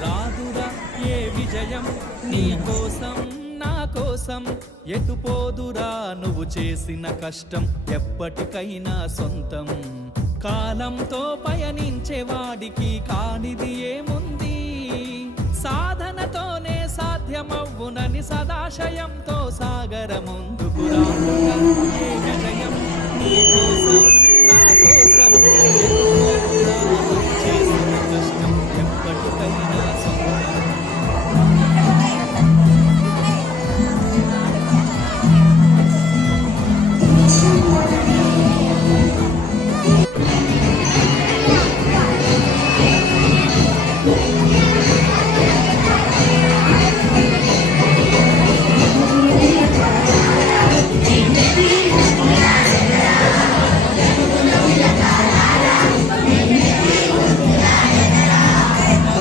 రాదురా ఏ విజయం నీ కోసం నా కోసం ఎటుపోదురా నువ్వు చేసిన కష్టం ఎప్పటికైనా సొంతం కాలంతో పయనించే వాడికి కానిది ఏముంది సాధనతోనే సాధ్యమవ్వునని సదాశయంతో సాగర ముందుకు రాదురా ఏ విజయం నీ కోసం